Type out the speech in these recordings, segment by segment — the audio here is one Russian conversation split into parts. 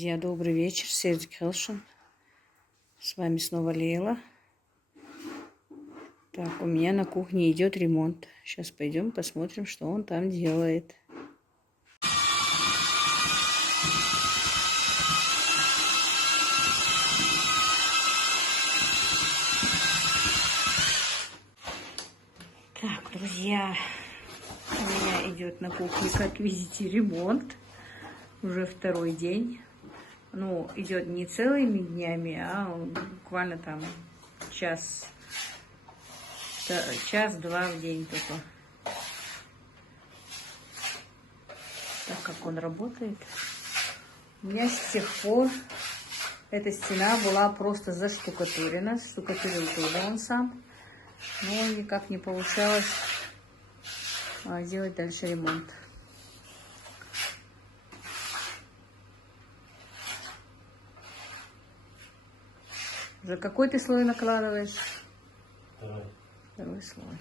Друзья, добрый вечер. Сердик Хелшин. С вами снова Лейла. Так, у меня на кухне идет ремонт. Сейчас пойдем посмотрим, что он там делает. Так, друзья, у меня идет на кухне, как видите, ремонт. Уже второй день. Ну, идет не целыми днями, а буквально там час-два в день только. Так как он работает. У меня с тех пор эта стена была просто заштукатурена. Штукатурил тоже он сам. Но никак не получалось делать дальше ремонт. Уже какой ты слой накладываешь? Второй слой.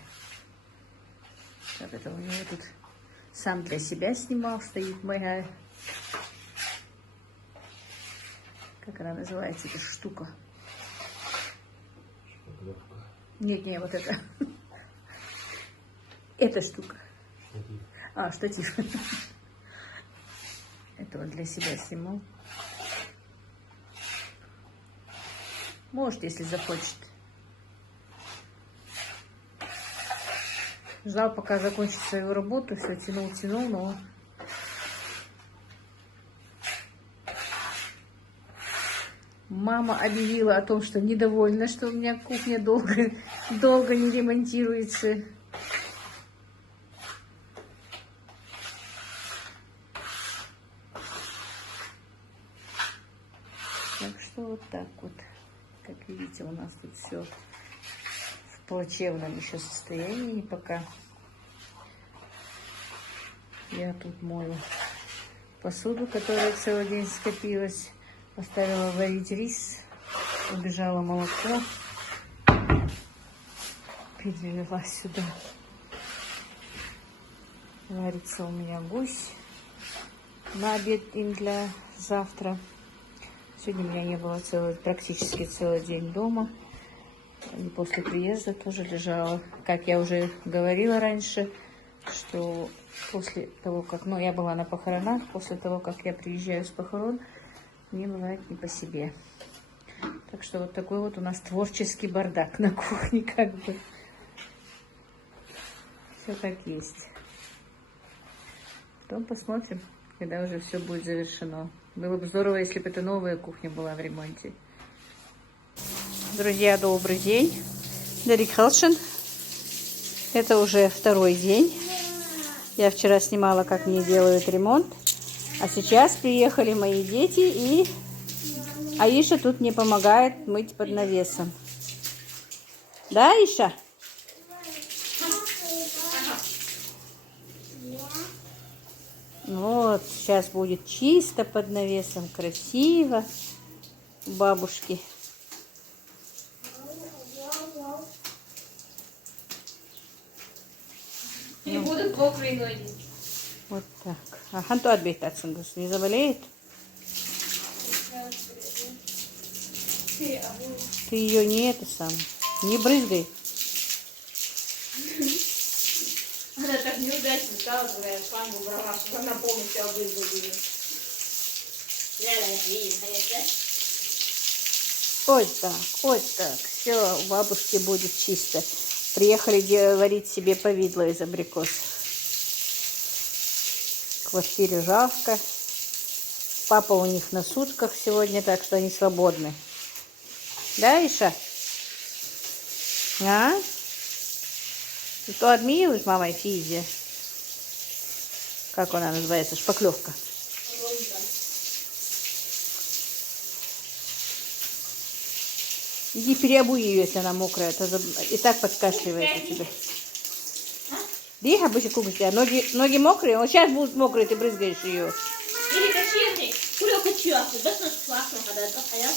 Так, это у него тут сам для себя снимал, стоит моя... Как она называется, эта штука? Нет, не, вот это. Эта штука. Штатив. А, штатив. Это он для себя снимал. Может, если захочет. Ждал, пока закончит свою работу. Все, тянул, но... Мама объявила о том, что недовольна, что у меня кухня долго не ремонтируется. Так что вот так вот. Как видите, у нас тут все в плачевном еще состоянии пока. Я тут мою посуду, которая целый день скопилась. Поставила варить рис. Убежало молоко. Перелила сюда. Варится у меня гусь. На обед им для завтра. Сегодня у меня не было практически целый день дома. И после приезда тоже лежала. Как я уже говорила раньше, что после того, как... Ну, я была на похоронах. После того, как я приезжаю с похорон, мне бывает не по себе. Так что вот такой вот у нас творческий бардак на кухне, как бы. Все как есть. Потом посмотрим, когда уже все будет завершено. Было бы здорово, если бы это новая кухня была в ремонте. Друзья, добрый день. Сердик Хелшин. Это уже второй день. Я вчера снимала, как мне делают ремонт. А сейчас приехали мои дети, и Аиша тут мне помогает мыть под навесом. Да, Аиша? Вот, сейчас будет чисто под навесом, красиво у бабушки. Не будут мокрые ноги. Вот так. А Ханту отбегать, не заболеет? Ты ее не не брызгай. Она так неудачно стала, когда я шпангу брала, чтобы она полностью обрызгала. Вот так. Все, у бабушки будет чисто. Приехали варить себе повидло из абрикос. В квартире жарко. Папа у них на сутках сегодня, так что они свободны. Да, Иша? А? Ты то отмилась, мама Физи? Как она называется? Шпаклевка. Иди переобуй ее, если она мокрая. Это и так подкашливает у тебя. Диха, бычек, у тебя ноги мокрые? Вот сейчас будут мокрые, ты брызгаешь ее. Или качевник. Куда качевник? Да, классно, когда это я.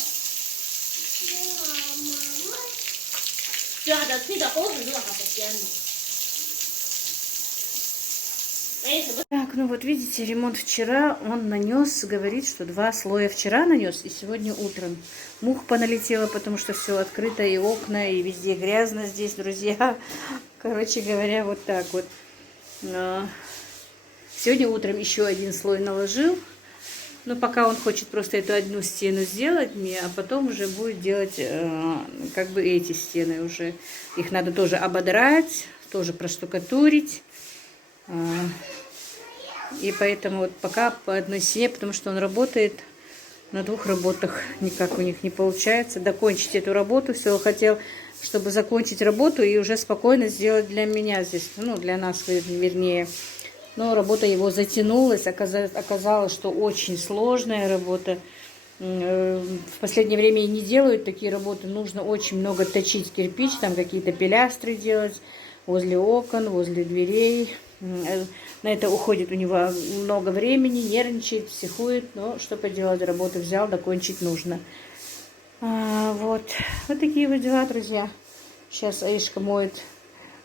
Да, ты да, позже была постоянно. Так, ну вот видите, ремонт вчера он нанес, говорит, что 2 слоя вчера нанес и сегодня утром. Мух поналетела, потому что все открыто, и окна, и везде грязно здесь, друзья. Короче говоря, вот так вот. Но сегодня утром еще 1 слой наложил. Но пока он хочет просто эту одну стену сделать мне, а потом уже будет делать как бы эти стены уже. Их надо тоже ободрать, тоже проштукатурить. И поэтому вот пока по одной стене, потому что он работает на 2 работах. Никак у них не получается докончить эту работу. Все хотел, чтобы закончить работу и уже спокойно сделать для меня здесь, ну, для нас, вернее. Но работа его затянулась. Оказалось, что очень сложная работа. В последнее время и не делают такие работы. Нужно очень много точить кирпич, там какие-то пилястры делать возле окон, возле дверей. На это уходит у него много времени, нервничает, психует. Но что поделать, работу взял, докончить нужно. Вот такие вот дела, друзья. Сейчас Аишка моет,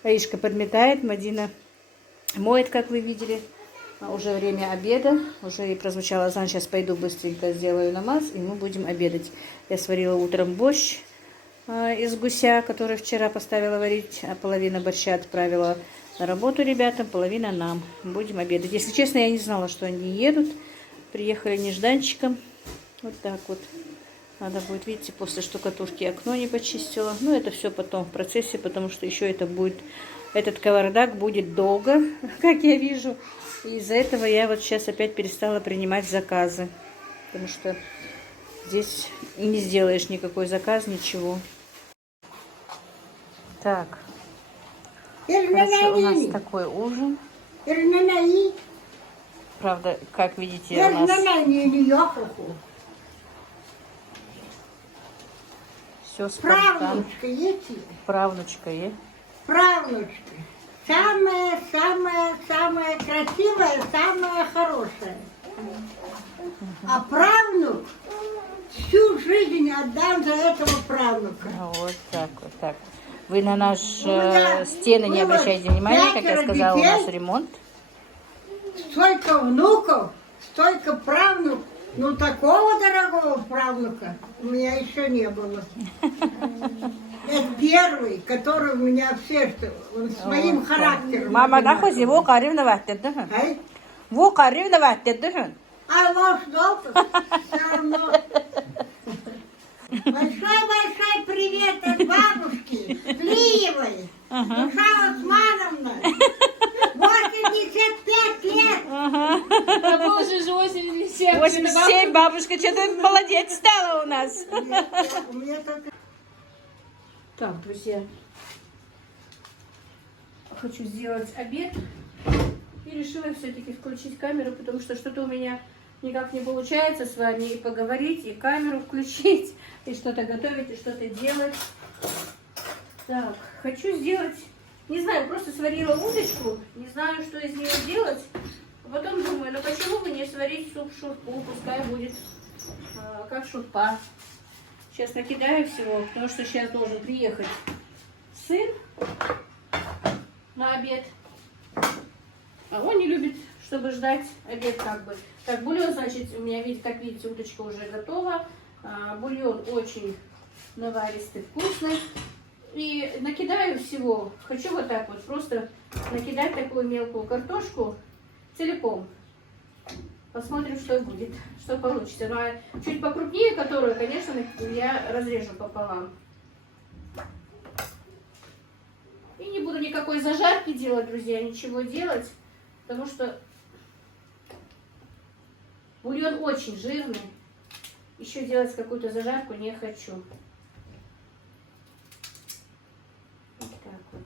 Аишка подметает, Мадина моет, как вы видели. Уже время обеда, уже и прозвучал азан. Сейчас пойду быстренько сделаю намаз, и мы будем обедать. Я сварила утром борщ из гуся, который вчера поставила варить, а половина борща отправила на работу ребятам, половина нам. Будем обедать. Если честно, я не знала, что они едут. Приехали нежданчиком. Вот так вот. Надо будет, видите, после штукатурки окно не почистила. Но это все потом в процессе, потому что еще это будет... Этот кавардак будет долго, как я вижу. И из-за этого я вот сейчас опять перестала принимать заказы. Потому что здесь не сделаешь никакой заказ, ничего. Так. У нас такой ужин. Правда, как видите, у нас все спонтанно. Правнучка есть. Правнучка. Самая красивая, самая хорошая. А правнук всю жизнь отдам за этого правнука. Вот так, вот так. Вы на наши стены не обращайте внимания, как я сказала, у нас ремонт. Столько внуков, столько правнук. Ну, такого дорогого правнука у меня еще не было. Это первый, который у меня все, что он своим характером. Мама, да, хоть его каривна ваттет, да? Во каривна ваттет, да? А ложь долго, все равно. Большой-большой привет от бабушки Плиевой, Душа Османовна. 85 лет. А боже же 87. 87, бабушка, что-то молодец стала у нас. У меня только... Так, друзья, хочу сделать обед и решила все-таки включить камеру, потому что что-то у меня никак не получается с вами и поговорить, и камеру включить, и что-то готовить, и что-то делать. Так, хочу сделать, не знаю, просто сварила удочку, не знаю, что из нее делать. А потом думаю, ну почему бы не сварить суп-шурпу, пускай будет как шурпа. Сейчас накидаю всего, потому что сейчас должен приехать сын на обед. А он не любит, чтобы ждать обед как бы. Так, бульон, значит, у меня, как видите, удочка уже готова. Бульон очень наваристый, вкусный. И накидаю всего. Хочу вот так вот просто накидать такую мелкую картошку целиком. Посмотрим, что будет, что получится. Ну, а чуть покрупнее, которую, конечно, я разрежу пополам. И не буду никакой зажарки делать, друзья, ничего делать, потому что бульон очень жирный. Еще делать какую-то зажарку не хочу. Вот так вот.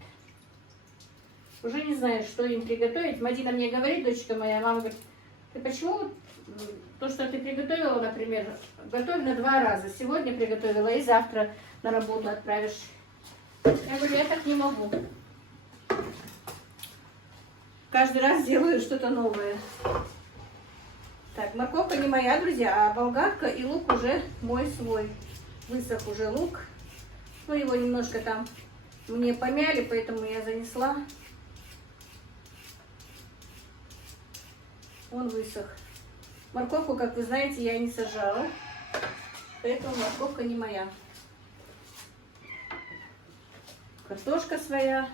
Уже не знаю, что им приготовить. Мадина мне говорит, дочка моя, мама говорит, ты почему то, что ты приготовила, например, готовь на 2 раза. Сегодня приготовила и завтра на работу отправишь. Я говорю, я так не могу. Каждый раз делаю что-то новое. Так, морковка не моя, друзья, а болгарка и лук уже мой свой. Высох уже лук. Ну, его немножко там мне помяли, поэтому я занесла. Он высох. Морковку, как вы знаете, я не сажала, поэтому морковка не моя. Картошка своя.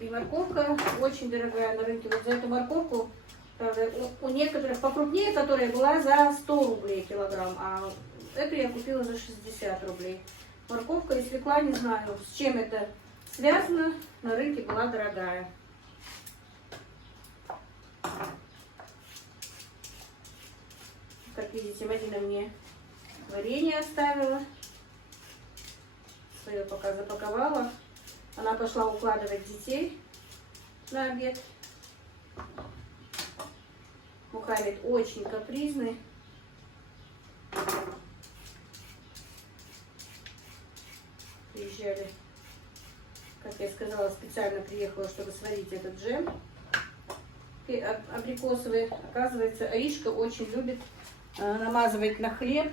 И морковка очень дорогая на рынке. Вот за эту морковку, правда, у некоторых покрупнее, которая была за 100 рублей килограмм, а эту я купила за 60 рублей. Морковка и свекла, не знаю, с чем это связано, на рынке была дорогая. Как видите, Мадина мне варенье оставила. Свое пока запаковала. Она пошла укладывать детей на обед. Мухаммед очень капризный. Приезжали, как я сказала, специально приехала, чтобы сварить этот джем абрикосовый. Оказывается, Аришка очень любит намазывать на хлеб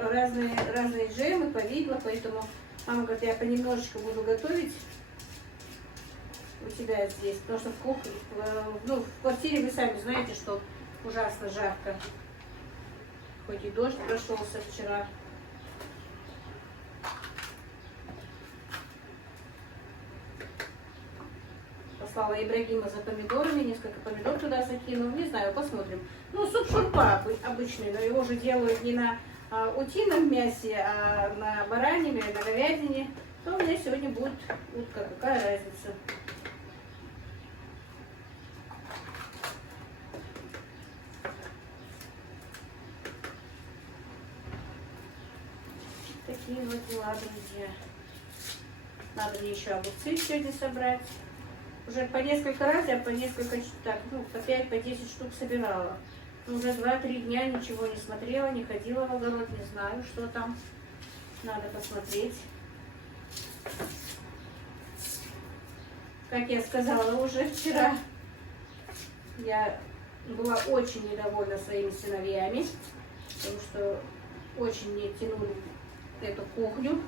разные джемы, повидло, поэтому мама говорит, я понемножечку буду готовить у тебя здесь, потому что в квартире вы сами знаете, что ужасно жарко. Хоть и дождь прошелся вчера. Послала Ибрагима за помидорами, несколько помидор туда закинул, не знаю, посмотрим. Ну, суп шурпа обычный, но его же делают не на утином мясе, а на баранине, на говядине. То у меня сегодня будет утка, какая разница. Такие вот дела, друзья. Надо мне еще огурцы сегодня собрать. Уже по несколько раз я по несколько, так, ну, по 5, по 10 штук собирала. Но уже 2-3 дня ничего не смотрела, не ходила в огород, не знаю, что там. Надо посмотреть. Как я сказала уже вчера, я была очень недовольна своими сыновьями, потому что очень мне тянули эту кухню.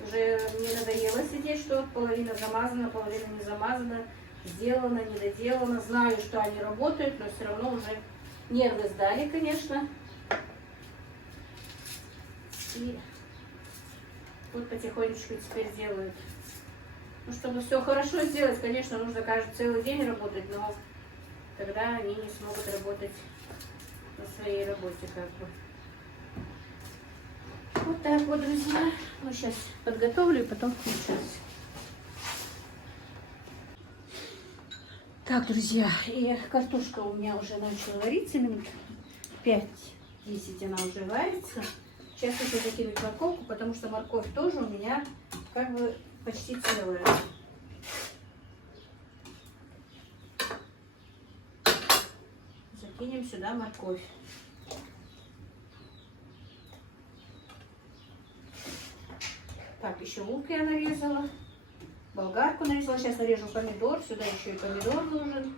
Уже мне надоело сидеть, что половина замазана, половина не замазана, сделано, не доделано. Знаю, что они работают, но все равно уже нервы сдали, конечно. И вот потихонечку теперь делают. Ну, чтобы все хорошо сделать, конечно, нужно каждый целый день работать, но тогда они не смогут работать на своей работе как бы. Вот так вот, друзья. Ну, сейчас подготовлю и потом включусь. Так, друзья, и картошка у меня уже начала вариться, минут 5-10 она уже варится. Сейчас хочу закинуть морковку, потому что морковь тоже у меня как бы почти целая. Закинем сюда морковь. Так, еще лук я нарезала, болгарку нарезала. Сейчас нарежу помидор, сюда еще и помидор нужен.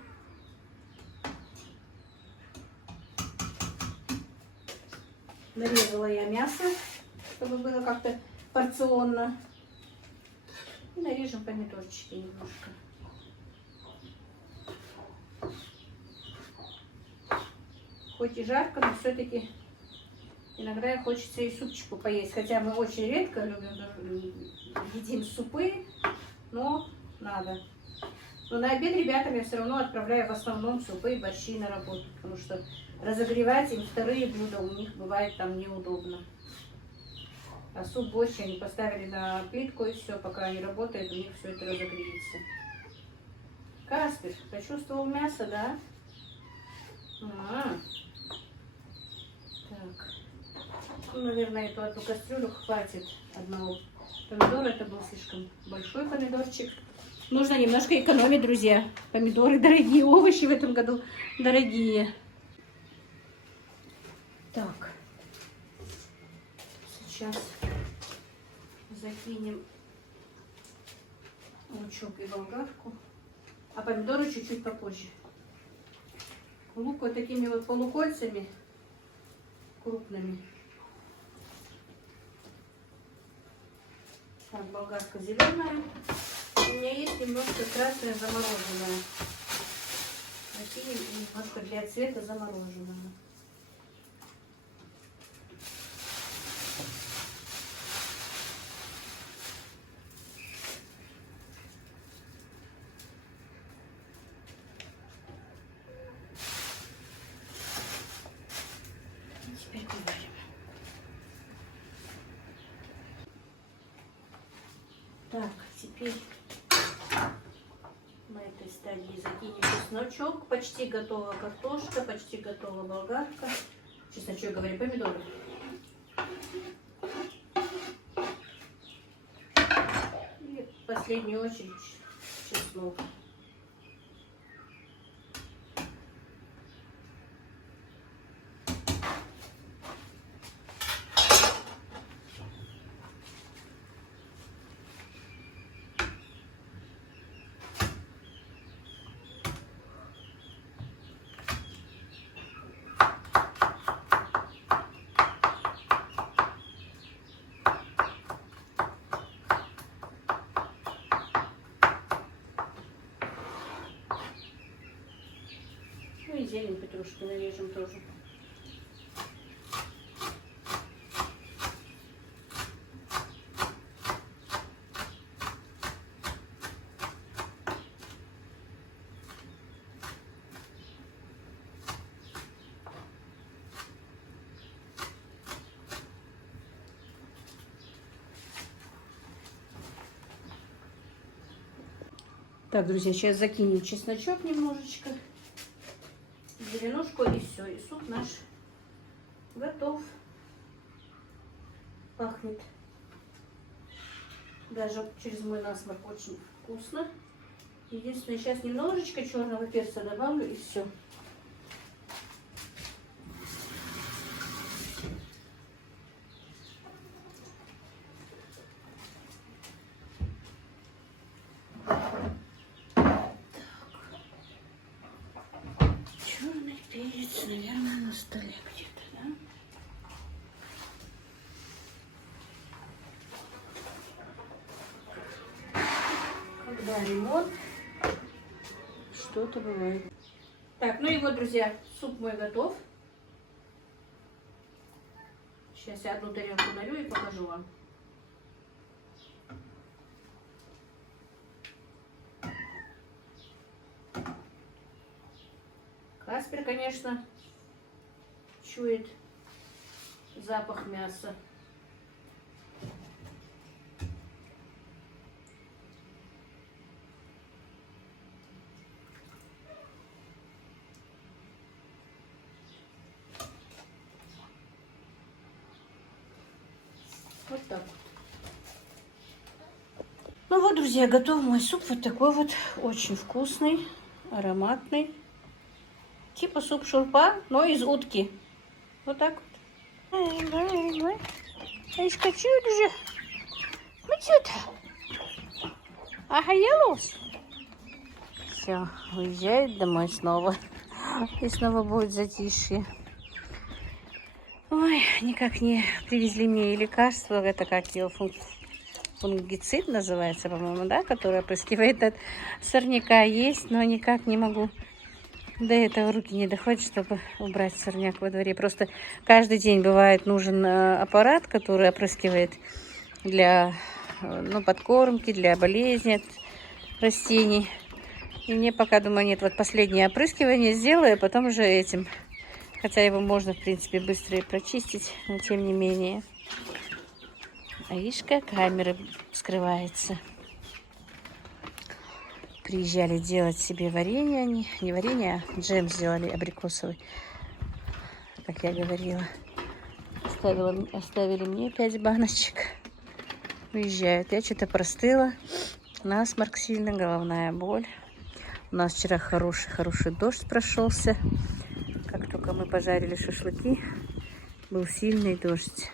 Нарезала я мясо, чтобы было как-то порционно. И нарежем помидорчики немножко. Хоть и жарко, но все-таки иногда хочется и супчику поесть. Хотя мы очень редко едим супы, но надо. Но на обед ребятам я все равно отправляю в основном супы и борщи на работу, потому что разогревать им вторые блюда у них бывает там неудобно. А суп, борщ они поставили на плитку, и все, пока они работают, у них все это разогреется. Каспер, почувствовал мясо, да? Так. Ну, наверное, эту одну кастрюлю хватит одного помидора. Это был слишком большой помидорчик. Нужно немножко экономить, друзья. Помидоры дорогие, овощи в этом году дорогие. Так. Сейчас закинем лучок и болгарку. А помидоры чуть-чуть попозже. Лук вот такими вот полукольцами крупными. Так, болгарка зеленая. У меня есть немножко красная замороженная. Закинем немножко для цвета замороженного. Теперь выварим. Так, теперь на этой стадии закинем чесночок. Почти готова картошка, почти готова болгарка. Чесночок, говорю, помидоры. И в последнюю очередь чеснок. Ну и зелень петрушки нарежем тоже. Так, друзья, сейчас закинем чесночок немножечко, зеленушку и все. И суп наш готов. Пахнет даже через мой насморк очень вкусно. Единственное, сейчас немножечко черного перца добавлю и все. Черный перец, наверное, на столе где-то, да? Когда ремонт, что-то бывает. Так, ну и вот, друзья, суп мой готов. Сейчас я одну тарелку налью и покажу вам. Каспер, конечно, чует запах мяса. Вот так вот. Ну вот, друзья, готов мой суп. Вот такой вот, очень вкусный, ароматный. Типа суп шурпа, но из утки. Вот так вот. Скачут уже. Мы что-то. Ага, елос. Все, уезжают домой снова. И снова будет затишье. Ой, никак не привезли мне и лекарство. Это как его фунгицид называется, по-моему, да? Который опрыскивает от сорняка. Есть, но никак не могу. До этого руки не доходят, чтобы убрать сорняк во дворе. Просто каждый день бывает нужен аппарат, который опрыскивает для подкормки, для болезни от растений. И мне пока, думаю, нет, вот последнее опрыскивание сделаю, а потом уже этим. Хотя его можно, в принципе, быстро и прочистить, но тем не менее. А видишь, как камера скрывается. Приезжали делать себе варенье, они не варенье, а джем сделали абрикосовый, как я говорила. Оставили мне 5 баночек. Уезжают. Я что-то простыла, насморк сильно, головная боль. У нас вчера хороший дождь прошелся. Как только мы пожарили шашлыки, был сильный дождь.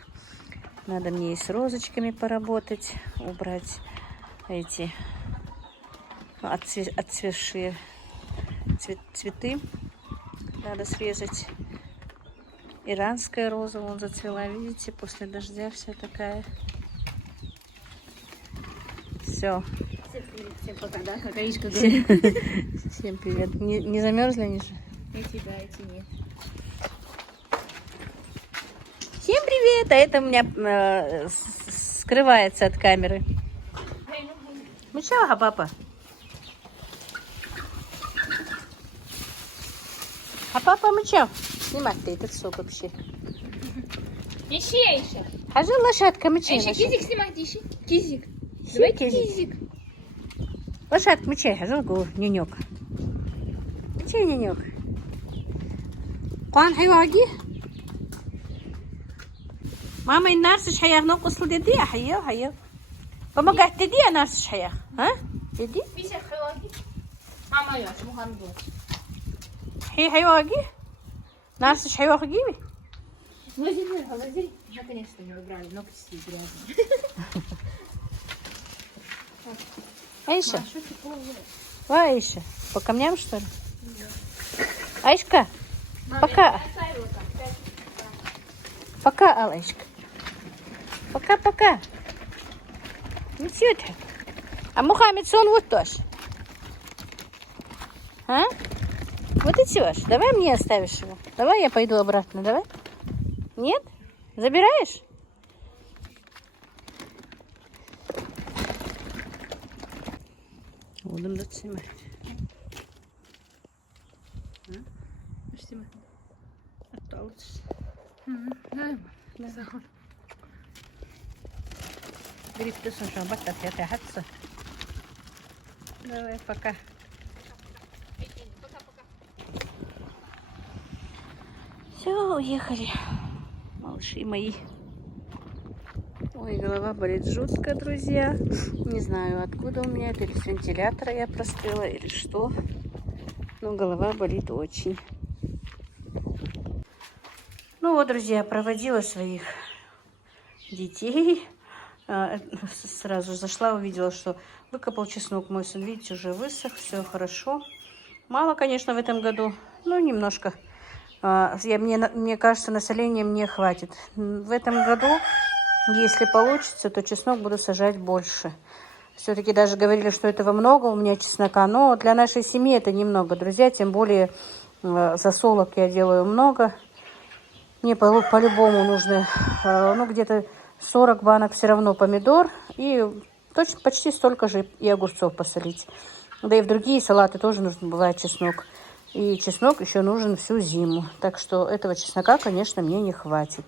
Надо мне и с розочками поработать, убрать эти отцветшие цветы. Надо срезать. Иранская роза вон зацвела, видите, после дождя вся такая Все. Всем пока, да? Гаишка Всем привет. Не замерзли, Ниша? И тебя, эти нет. Всем привет! А это у меня скрывается от камеры. Мычала, папа? А папа мычал? Снимать ты этот сок вообще. Еще. А же лошадка мычай. Еще кизик снимай, ищи. Кизик. Давай Кизик. Лошадка мычай, а жалко нюнек. Мычай, нюнек. Куан хайваги? Мама и нарсыш хаях нокуслу деди, а хайо. Помогать деди, а нарсыш хаях. А? Деди? Бися хайваги. Мама я, что мухам был. Хей хайваги? Нарсыш хайваги? Лазери. Наконец-то не убрали, ногти грязные. Аиша? Что ты полная? Аиша? По камням, что ли? Аишка? Пока. Пока, Алаишка. Пока. Ну что ты? А Мухаммед сон вот тоже. А? Вот и тешь. Давай мне оставишь его. Давай я пойду обратно, давай. Нет? Забираешь? Будем снимать. Гриб-то сушил, батат, я тягаться. Давай, пока. Все, уехали. Малыши мои. Ой, голова болит жутко, друзья. Не знаю, откуда у меня это, или с вентилятора я простыла, или что. Но голова болит очень. Ну вот, друзья, проводила своих детей. Сразу зашла, увидела, что выкопал чеснок мой сын. Видите, уже высох, все хорошо. Мало, конечно, в этом году, но немножко. Мне кажется, населения мне хватит. В этом году, если получится, то чеснок буду сажать больше. Все-таки даже говорили, что этого много у меня чеснока. Но для нашей семьи это немного, друзья. Тем более засолок я делаю много. Мне по-любому нужно, ну, где-то 40 банок все равно помидор. И точно почти столько же и огурцов посолить. Да и в другие салаты тоже нужно бывает чеснок. И чеснок еще нужен всю зиму. Так что этого чеснока, конечно, мне не хватит.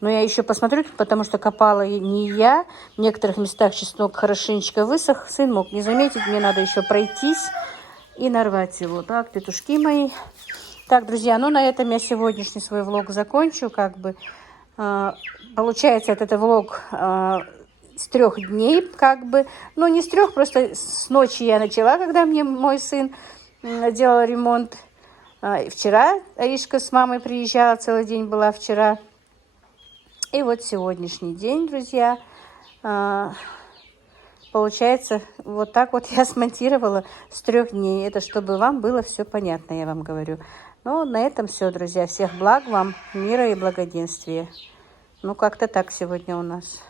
Но я еще посмотрю, потому что копала не я. В некоторых местах чеснок хорошенечко высох. Сын мог не заметить. Мне надо еще пройтись и нарвать его. Так, петушки мои. Так, друзья, ну на этом я сегодняшний свой влог закончу. Как бы получается, это влог с 3 дней, как бы. Ну, не с 3, просто с ночи я начала, когда мне мой сын делал ремонт. Вчера Аришка с мамой приезжала, целый день была вчера. И вот сегодняшний день, друзья. Получается, вот так вот я смонтировала с 3 дней. Это чтобы вам было все понятно, я вам говорю. Ну, на этом все, друзья. Всех благ вам, мира и благоденствия. Ну, как-то так сегодня у нас.